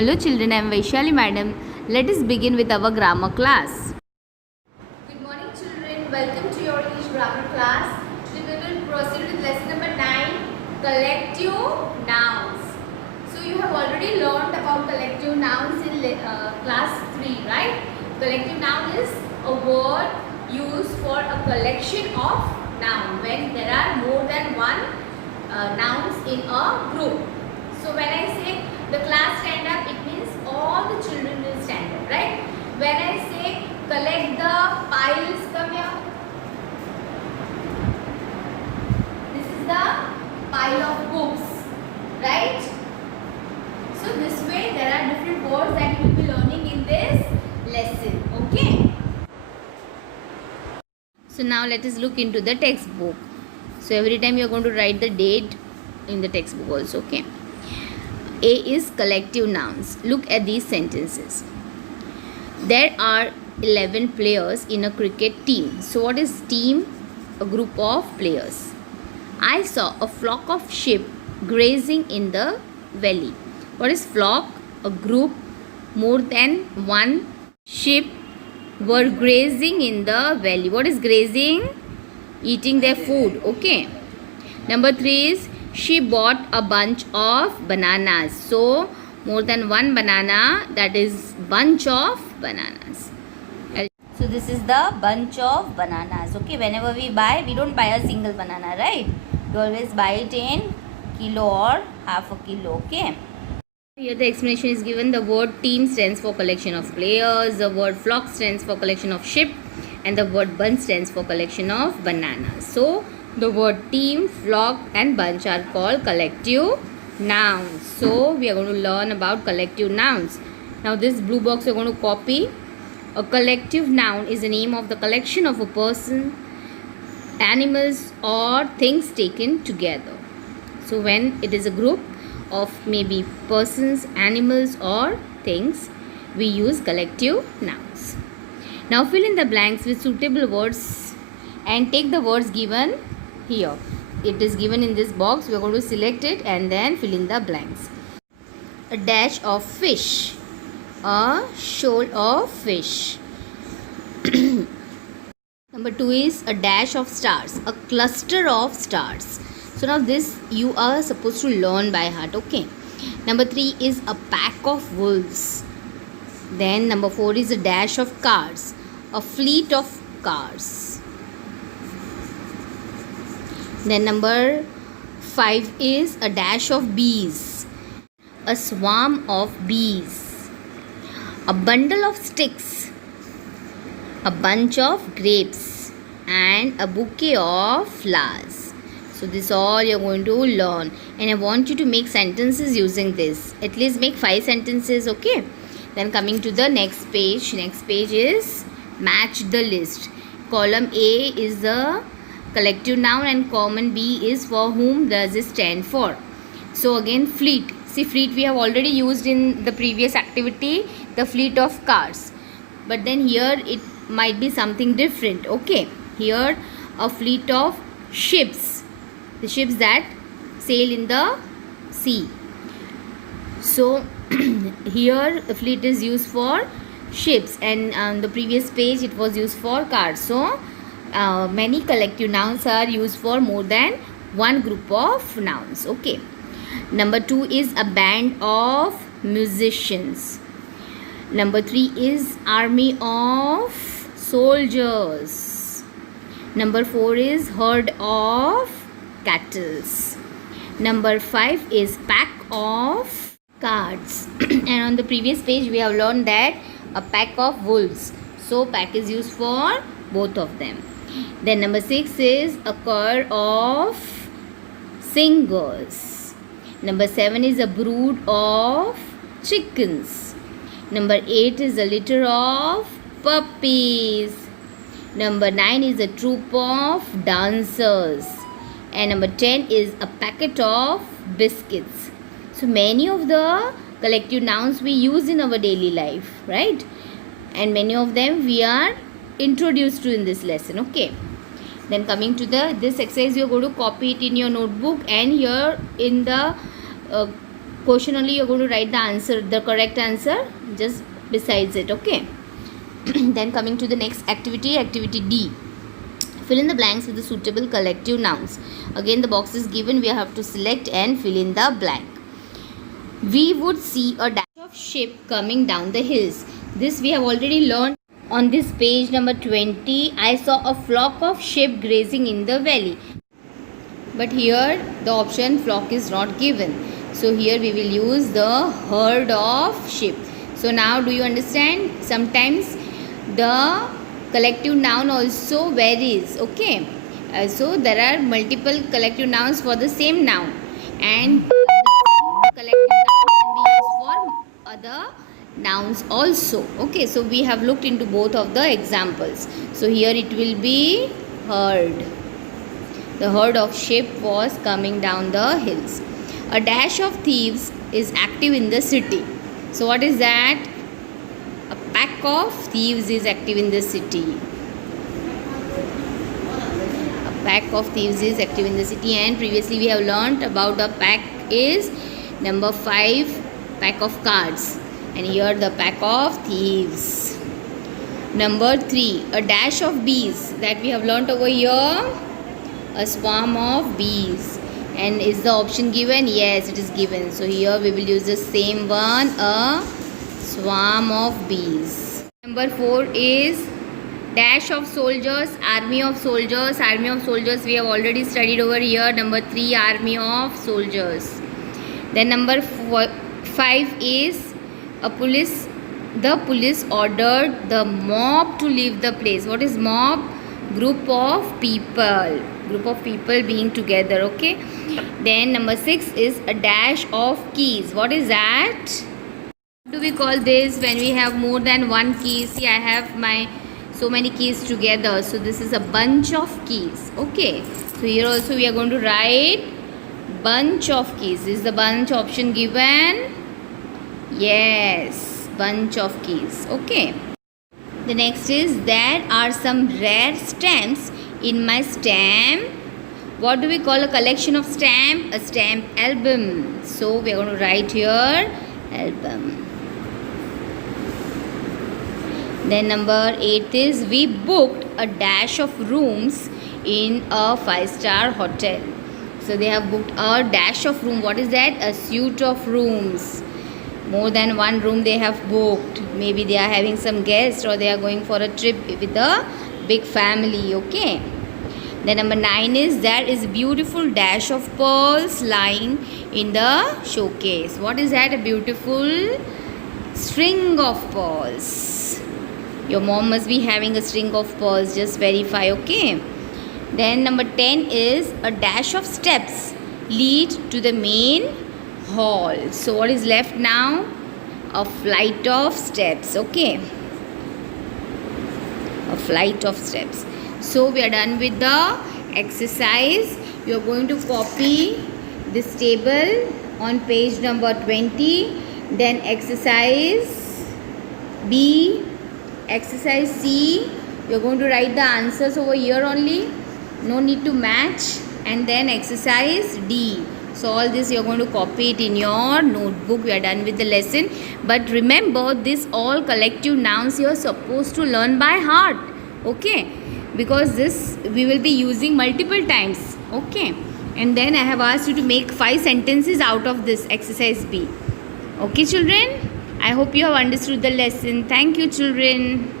Hello children, I am Vaishali madam. Let us begin with our grammar class. Good morning children, welcome to your English grammar class. Today we will proceed with lesson number 9, collective nouns. So you have already learned about collective nouns in class 3, right? Collective noun is a word used for a collection of nouns when there are more than one nouns in a group. So when I say the class stand up, it means all the children will stand up, right? When I say collect the piles, come here. This is the pile of books, right? So this way there are different words that you will be learning in this lesson, okay? So now let us look into the textbook. So every time you are going to write the date in the textbook also, okay? A is collective nouns. Look at these sentences. There are 11 players in a cricket team. So what is team? A group of players. I saw a flock of sheep grazing in the valley. What is flock? A group, more than one sheep were grazing in the valley. What is grazing? Eating their food. Okay. Number 3 is she bought a bunch of bananas. So more than one banana, that is bunch of bananas. So this is the bunch of bananas. Okay, whenever we buy, we don't buy a single banana, right? We always buy it in kilo or half a kilo. Okay. Here the explanation is given. The word team stands for collection of players. The word flock stands for collection of sheep. And the word bunch stands for collection of bananas. So the word team, flock and bunch are called collective nouns. So we are going to learn about collective nouns. Now this blue box we are going to copy. A collective noun is the name of the collection of a person, animals or things taken together. So when it is a group of maybe persons, animals or things, we use collective nouns. Now fill in the blanks with suitable words and take the words given here. It is given in this box. We are going to select it and then fill in the blanks. A dash of fish. A shoal of fish. Number 2 is a dash of stars. A cluster of stars. So now this you are supposed to learn by heart. Okay. Number 3 is a pack of wolves. Then number 4 is a dash of cars. A fleet of cars. Then number 5 is a dash of bees. A swarm of bees. A bundle of sticks. A bunch of grapes. And a bouquet of flowers. So this all you are going to learn. And I want you to make sentences using this. At least make 5 sentences, okay? Then coming to the next page. Next page is match the list. Column A is the collective noun and column B is for whom does it stand for. So again fleet. See, fleet we have already used in the previous activity, the fleet of cars. But then here it might be something different. Okay. Here a fleet of ships. The ships that sail in the sea. So here a fleet is used for ships and on the previous page it was used for cars. So many collective nouns are used for more than one group of nouns. Okay. Number 2 is a band of musicians. Number 3 is army of soldiers. Number 4 is herd of cattle. Number 5 is pack of cards. And on the previous page we have learned that a pack of wolves. So pack is used for both of them. Then number 6 is a choir of singers. Number 7 is a brood of chickens. Number 8 is a litter of puppies. Number 9 is a troop of dancers. And number 10 is a packet of biscuits. So many of the collective nouns we use in our daily life, right? And many of them we are introduced to in this lesson. Okay. Then coming to this exercise, you are going to copy it in your notebook, and here in the question only, you're going to write the answer, the correct answer just besides it. Okay. Then coming to the next activity, activity D. Fill in the blanks with the suitable collective nouns. Again, the box is given. We have to select and fill in the blank. We would see a dash of sheep coming down the hills. This we have already learned. On this page number 20, I saw a flock of sheep grazing in the valley. But here the option flock is not given. So here we will use the herd of sheep. So now do you understand? Sometimes the collective noun also varies. Okay. So there are multiple collective nouns for the same noun, and collective noun can be used for other nouns also. Okay. So we have looked into both of the examples. So here it will be herd. The herd of sheep was coming down the hills. A dash of thieves is active in the city. So what is that? A pack of thieves is active in the city. A pack of thieves is active in the city, and previously we have learnt about a pack is number 5, pack of cards, and here the pack of thieves. Number 3, a dash of bees, that we have learnt over here. A swarm of bees. And is the option given? Yes, it is given. So here we will use the same one, a swarm of bees. Number 4 is dash of soldiers, army of soldiers. Army of soldiers we have already studied over here. Number 3, army of soldiers. Then number 5 is a police. The police ordered the mob to leave the place. What is mob? Group of people. Group of people being together. Okay. Then number 6 is a dash of keys. What is that? What do we call this when we have more than one key? See, I have my so many keys together. So this is a bunch of keys. Okay. So here also we are going to write bunch of keys. Is the bunch option given? Yes. Bunch of keys. Okay. The next is, there are some rare stamps in my stamp. What do we call a collection of stamp? A stamp album. So we are going to write here album. Then number 8 is, we booked a dash of rooms in a 5-star hotel. So they have booked a dash of room. What is that? A suite of rooms. More than one room they have booked. Maybe they are having some guests, or they are going for a trip with a big family. Okay. Then number 9 is, there is a beautiful dash of pearls lying in the showcase. What is that? A beautiful string of pearls. Your mom must be having a string of pearls. Just verify. Okay. Then number 10 is, a dash of steps lead to the main hall. So what is left now? A flight of steps. Okay. A flight of steps. So we are done with the exercise. You are going to copy this table on page number 20. Then exercise B, exercise C. You are going to write the answers over here only. No need to match. And then exercise D. So all this you are going to copy it in your notebook. We are done with the lesson. But remember, this all collective nouns you are supposed to learn by heart. Okay. Because this we will be using multiple times. Okay. And then I have asked you to make 5 sentences out of this exercise B. Okay, children. I hope you have understood the lesson. Thank you, children.